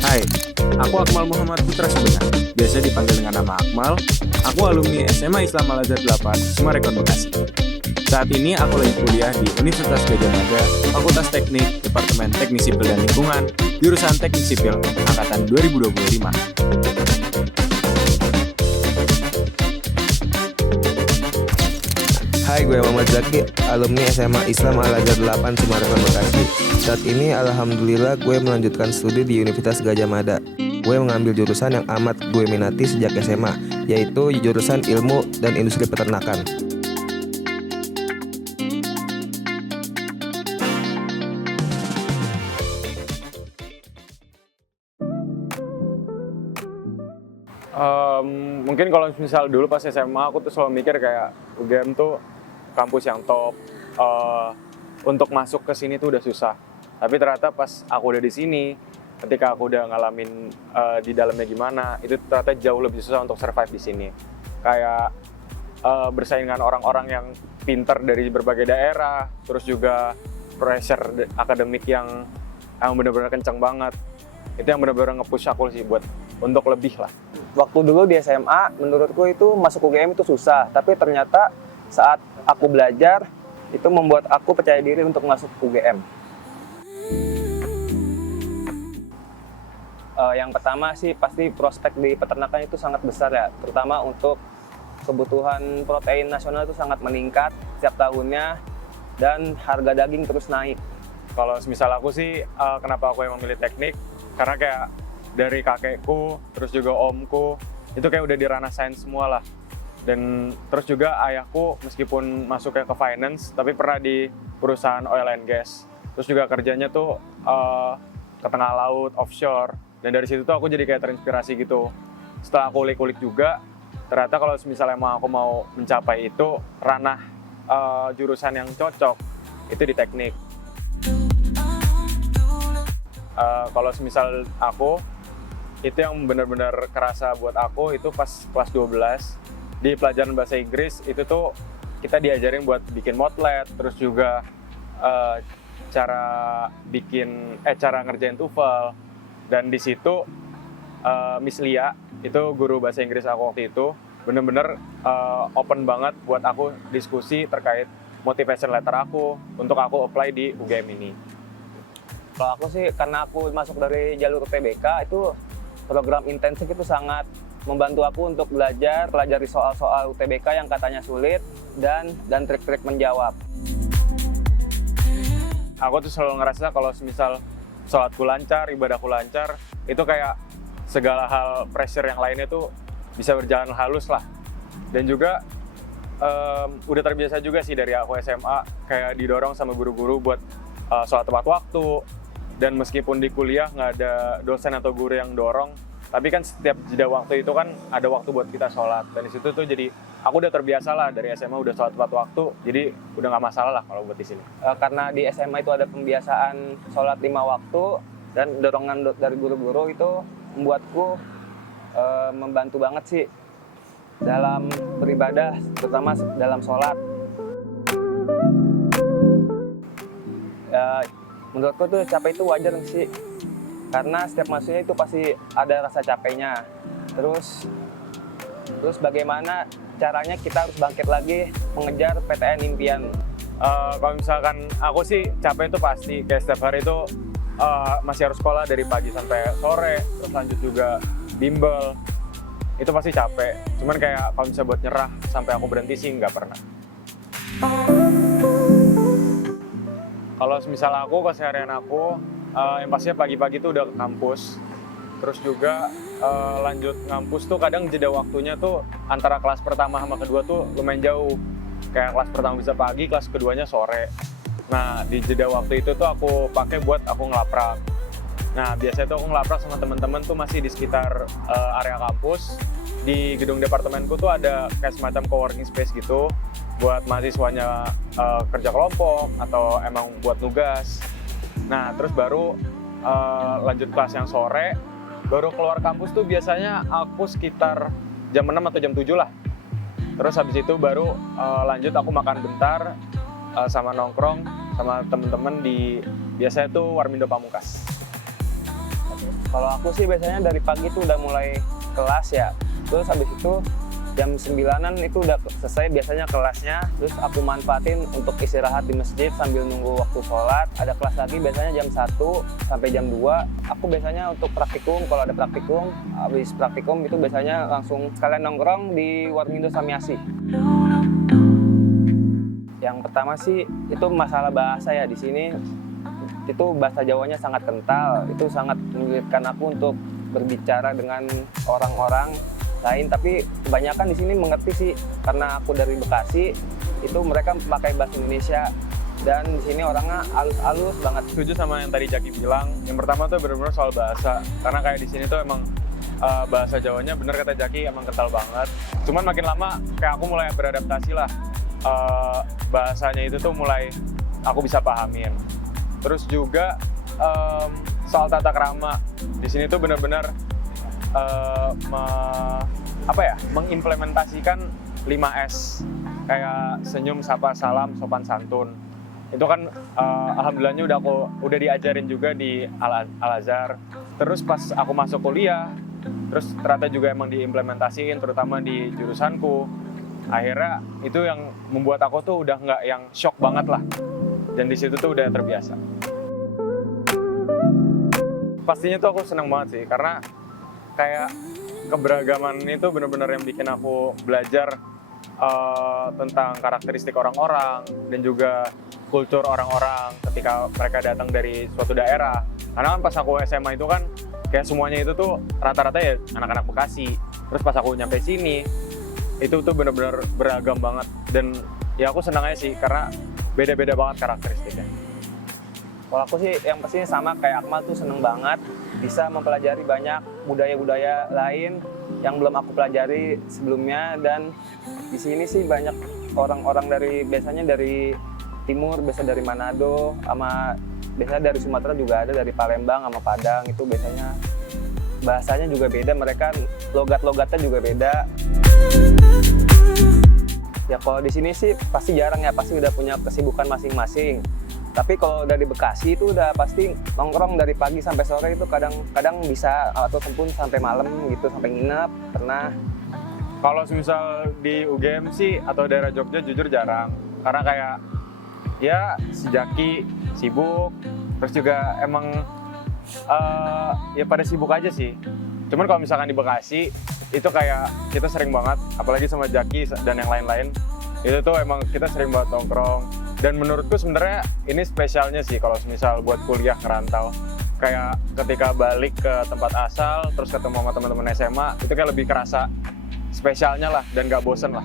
Hai, aku Akmal Muhammad Putra Sebenah, biasa dipanggil dengan nama Akmal. Aku alumni SMA Islam Al-Azhar 8, Sumarekon, Bekasi. Saat ini aku lagi kuliah di Universitas Gadjah Mada, Fakultas Teknik, Departemen Teknik Sipil dan Lingkungan, jurusan Teknik Sipil, Angkatan 2025. Hai, gue Muhammad Zaki, alumni SMA Islam Al-Azhar 8 Sumarekon, Bekasi. Saat ini alhamdulillah gue melanjutkan studi di Universitas Gadjah Mada. Gue mengambil jurusan yang amat gue minati sejak SMA, yaitu jurusan Ilmu dan Industri Peternakan. Mungkin kalau misal dulu pas SMA aku tuh selalu mikir kayak UGM tuh kampus yang top, untuk masuk ke sini tuh udah susah. Tapi ternyata pas aku udah di sini, ketika aku udah ngalamin di dalamnya gimana, itu ternyata jauh lebih susah untuk survive di sini. Kayak bersaing dengan orang-orang yang pinter dari berbagai daerah, terus juga pressure akademik yang benar-benar kencang banget. Itu yang benar-benar nge-push aku sih buat untuk lebih lah. Waktu dulu di SMA, menurutku itu masuk UGM itu susah, tapi ternyata saat aku belajar, itu membuat aku percaya diri untuk masuk UGM. Yang pertama sih pasti prospek di peternakan itu sangat besar ya, terutama untuk kebutuhan protein nasional itu sangat meningkat setiap tahunnya, dan harga daging terus naik. Kalau misal aku sih, kenapa aku yang memilih teknik, karena kayak dari kakekku, terus juga omku, itu kayak udah di ranah sains semua lah. Dan terus juga ayahku meskipun masuknya ke finance, tapi pernah di perusahaan oil and gas. Terus juga kerjanya tuh ke tengah laut, offshore. Dan dari situ tuh aku jadi kayak terinspirasi gitu. Setelah aku ulik-ulik juga, ternyata kalau misalnya aku mau mencapai itu, ranah jurusan yang cocok, itu di teknik. Kalau misal aku, itu yang benar-benar kerasa buat aku itu pas kelas 12 di pelajaran bahasa Inggris. Itu tuh kita diajarin buat bikin motlet, terus juga cara ngerjain TOEFL. Dan di situ Miss Lia, itu guru bahasa Inggris aku waktu itu, benar-benar open banget buat aku diskusi terkait motivation letter aku untuk aku apply di UGM ini. Kalau aku sih, karena aku masuk dari jalur UTBK, itu program intensif itu sangat membantu aku untuk belajar, pelajari soal-soal UTBK yang katanya sulit, dan trik-trik menjawab. Aku tuh selalu ngerasa kalau misal sholatku lancar, ibadahku lancar, itu kayak segala hal pressure yang lainnya tuh bisa berjalan halus lah. Dan juga udah terbiasa juga sih dari aku SMA, kayak didorong sama guru-guru buat sholat tepat waktu. Dan meskipun di kuliah nggak ada dosen atau guru yang dorong, tapi kan setiap jeda waktu itu kan ada waktu buat kita sholat. Dan di situ tuh jadi aku udah terbiasa lah dari SMA udah sholat tepat waktu, jadi udah nggak masalah lah kalau buat di sini. Karena di SMA itu ada pembiasaan sholat 5 waktu, dan dorongan dari guru-guru itu membuatku membantu banget sih dalam beribadah, terutama dalam sholat. Menurutku tuh capek itu wajar sih, karena setiap manusia itu pasti ada rasa capeknya. Terus bagaimana caranya kita harus bangkit lagi mengejar PTN impian. Kalau misalkan aku sih capek itu pasti, kayak setiap hari itu masih harus sekolah dari pagi sampai sore, terus lanjut juga bimbel, itu pasti capek. Cuman kayak kalau misalnya buat nyerah sampai aku berhenti sih nggak pernah. Kalau misal aku, keseharian aku, yang pastinya pagi-pagi tuh udah ke kampus. Terus juga lanjut ngampus tuh kadang jeda waktunya tuh antara kelas pertama sama kedua tuh lumayan jauh. Kayak kelas pertama bisa pagi, kelas keduanya sore. Nah, di jeda waktu itu tuh aku pakai buat aku ngelaprak. Nah, biasanya tuh aku ngelaprak sama teman-teman tuh masih di sekitar area kampus. Di gedung departemenku tuh ada kayak semacam coworking space gitu, buat mahasiswanya kerja kelompok atau emang buat tugas. Nah, terus baru lanjut kelas yang sore, baru keluar kampus tuh biasanya aku sekitar jam 6 atau jam 7 lah. Terus habis itu baru lanjut aku makan bentar, sama nongkrong sama temen-temen di biasanya tuh Warmindo Pamungkas. Kalau aku sih biasanya dari pagi tuh udah mulai kelas ya. Terus habis itu jam 9-an itu udah selesai biasanya kelasnya. Terus aku manfaatin untuk istirahat di masjid sambil nunggu waktu sholat. Ada kelas lagi biasanya jam 1 sampai jam 2. Aku biasanya untuk praktikum, kalau ada praktikum, habis praktikum itu biasanya langsung sekalian nongkrong di warung Indo Samiasi. Yang pertama sih itu masalah bahasa ya. Di sini itu bahasa Jawanya sangat kental, itu sangat menyulitkan aku untuk berbicara dengan orang-orang lain, tapi kebanyakan di sini mengerti sih karena aku dari Bekasi, itu mereka pakai bahasa Indonesia dan di sini orangnya halus-halus banget. Setuju sama yang tadi Jaki bilang, yang pertama tuh benar-benar soal bahasa, karena kayak di sini tuh emang bahasa Jawanya bener kata Jaki emang kental banget. Cuman makin lama kayak aku mulai beradaptasi lah, bahasanya itu tuh mulai aku bisa pahamin. Terus juga soal tata krama di sini tuh benar-benar mengimplementasikan 5S kayak senyum, sapa, salam, sopan santun. Itu kan alhamdulillahnya udah diajarin juga di Al-Azhar. Terus pas aku masuk kuliah, terus ternyata juga emang diimplementasiin terutama di jurusanku. Akhirnya itu yang membuat aku tuh udah nggak yang shock banget lah. Dan di situ tuh udah terbiasa. Pastinya tuh aku seneng banget sih, karena kayak keberagaman itu benar-benar yang bikin aku belajar tentang karakteristik orang-orang dan juga kultur orang-orang ketika mereka datang dari suatu daerah. Karena kan pas aku SMA itu kan kayak semuanya itu tuh rata-rata ya anak-anak Bekasi. Terus pas aku nyampe sini, itu tuh benar-benar beragam banget. Dan ya aku senang aja sih, karena beda-beda banget karakteristiknya. Kalau aku sih yang pastinya sama kayak Akmal tuh seneng banget bisa mempelajari banyak budaya-budaya lain yang belum aku pelajari sebelumnya, dan di sini sih banyak orang-orang biasanya dari timur, biasa dari Manado, sama biasanya dari Sumatera juga ada, dari Palembang sama Padang, itu biasanya bahasanya juga beda, mereka logat-logatnya juga beda. Ya kalau di sini sih pasti jarang ya, pasti udah punya kesibukan masing-masing. Tapi kalau dari Bekasi itu udah pasti nongkrong dari pagi sampai sore, itu kadang bisa atau tempun sampai malam gitu, sampai nginep pernah. Kalau misal di UGM sih atau daerah Jogja jujur jarang, karena kayak ya si Jaki sibuk, terus juga emang ya pada sibuk aja sih. Cuman kalau misalkan di Bekasi itu kayak kita sering banget, apalagi sama Jaki dan yang lain-lain, itu tuh emang kita sering banget nongkrong. Dan menurutku sebenarnya ini spesialnya sih kalau misal buat kuliah ngerantau. Kayak ketika balik ke tempat asal, terus ketemu sama teman-teman SMA, itu kayak lebih kerasa spesialnya lah dan gak bosen lah.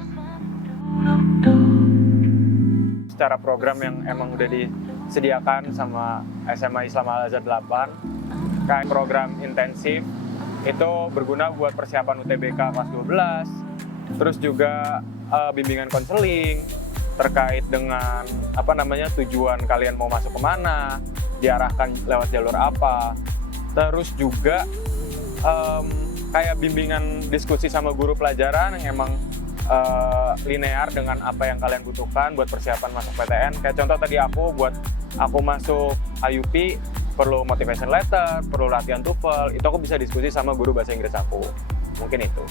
Secara program yang emang udah disediakan sama SMA Islam Al-Azhar 8, kayak program intensif, itu berguna buat persiapan UTBK kelas 12, terus juga bimbingan konseling, terkait dengan tujuan kalian mau masuk kemana, diarahkan lewat jalur apa. Terus juga kayak bimbingan diskusi sama guru pelajaran yang emang linear dengan apa yang kalian butuhkan buat persiapan masuk PTN. Kayak contoh tadi aku masuk IUP, perlu motivation letter, perlu latihan TOEFL, itu aku bisa diskusi sama guru bahasa Inggris aku. Mungkin itu.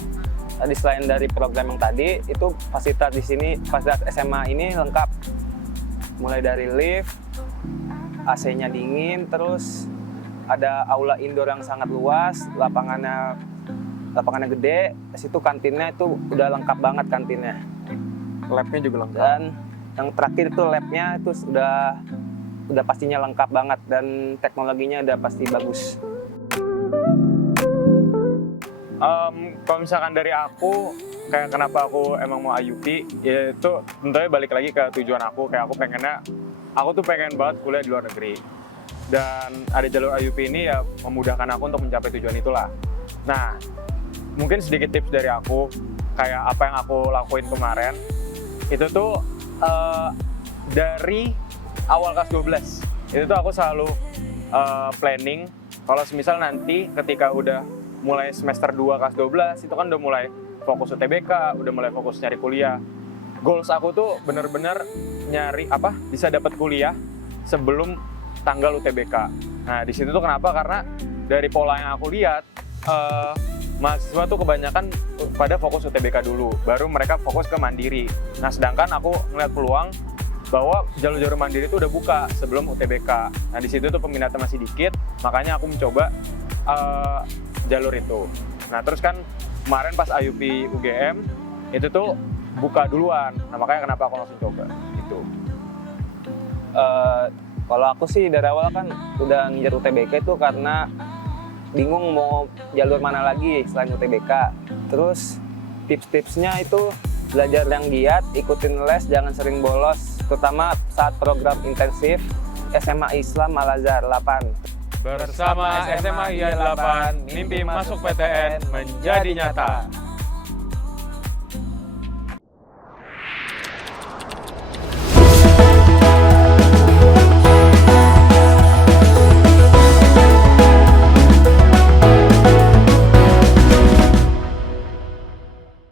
Tadi selain dari program yang tadi, itu fasilitas di sini, fasilitas SMA ini lengkap. Mulai dari lift, AC-nya dingin, terus ada aula indoor yang sangat luas, lapangannya gede, di situ kantinnya itu udah lengkap banget kantinnya. Lab-nya juga lengkap. Dan yang terakhir itu lab-nya itu udah pastinya lengkap banget dan teknologinya udah pasti bagus. Kalau misalkan dari aku, kayak kenapa aku emang mau IUP, ya itu tentunya balik lagi ke tujuan aku. Kayak aku tuh pengen banget kuliah di luar negeri. Dan ada jalur IUP ini ya memudahkan aku untuk mencapai tujuan itulah. Nah, mungkin sedikit tips dari aku, kayak apa yang aku lakuin kemarin, itu tuh dari awal kelas 12, itu tuh aku selalu planning, kalau semisal nanti ketika udah mulai semester 2 kelas 12, itu kan udah mulai fokus UTBK, udah mulai fokus nyari kuliah. Goals aku tuh bener-bener nyari bisa dapat kuliah sebelum tanggal UTBK. Nah di situ tuh kenapa? Karena dari pola yang aku lihat, mahasiswa tuh kebanyakan pada fokus UTBK dulu, baru mereka fokus ke mandiri. Nah sedangkan aku ngeliat peluang bahwa jalur-jalur mandiri itu udah buka sebelum UTBK. Nah di situ tuh peminatnya masih dikit, makanya aku mencoba jalur itu. Nah terus kan kemarin pas IUP UGM itu tuh buka duluan, nah makanya kenapa aku langsung coba itu. Kalau aku sih dari awal kan udah ngejar UTBK itu karena bingung mau jalur mana lagi selain UTBK. Terus tips-tipsnya itu belajar yang giat, ikutin les, jangan sering bolos, terutama saat program intensif SMA Islam Al-Azhar 8. Bersama SMA IAIN 8, mimpi masuk PTN menjadi nyata.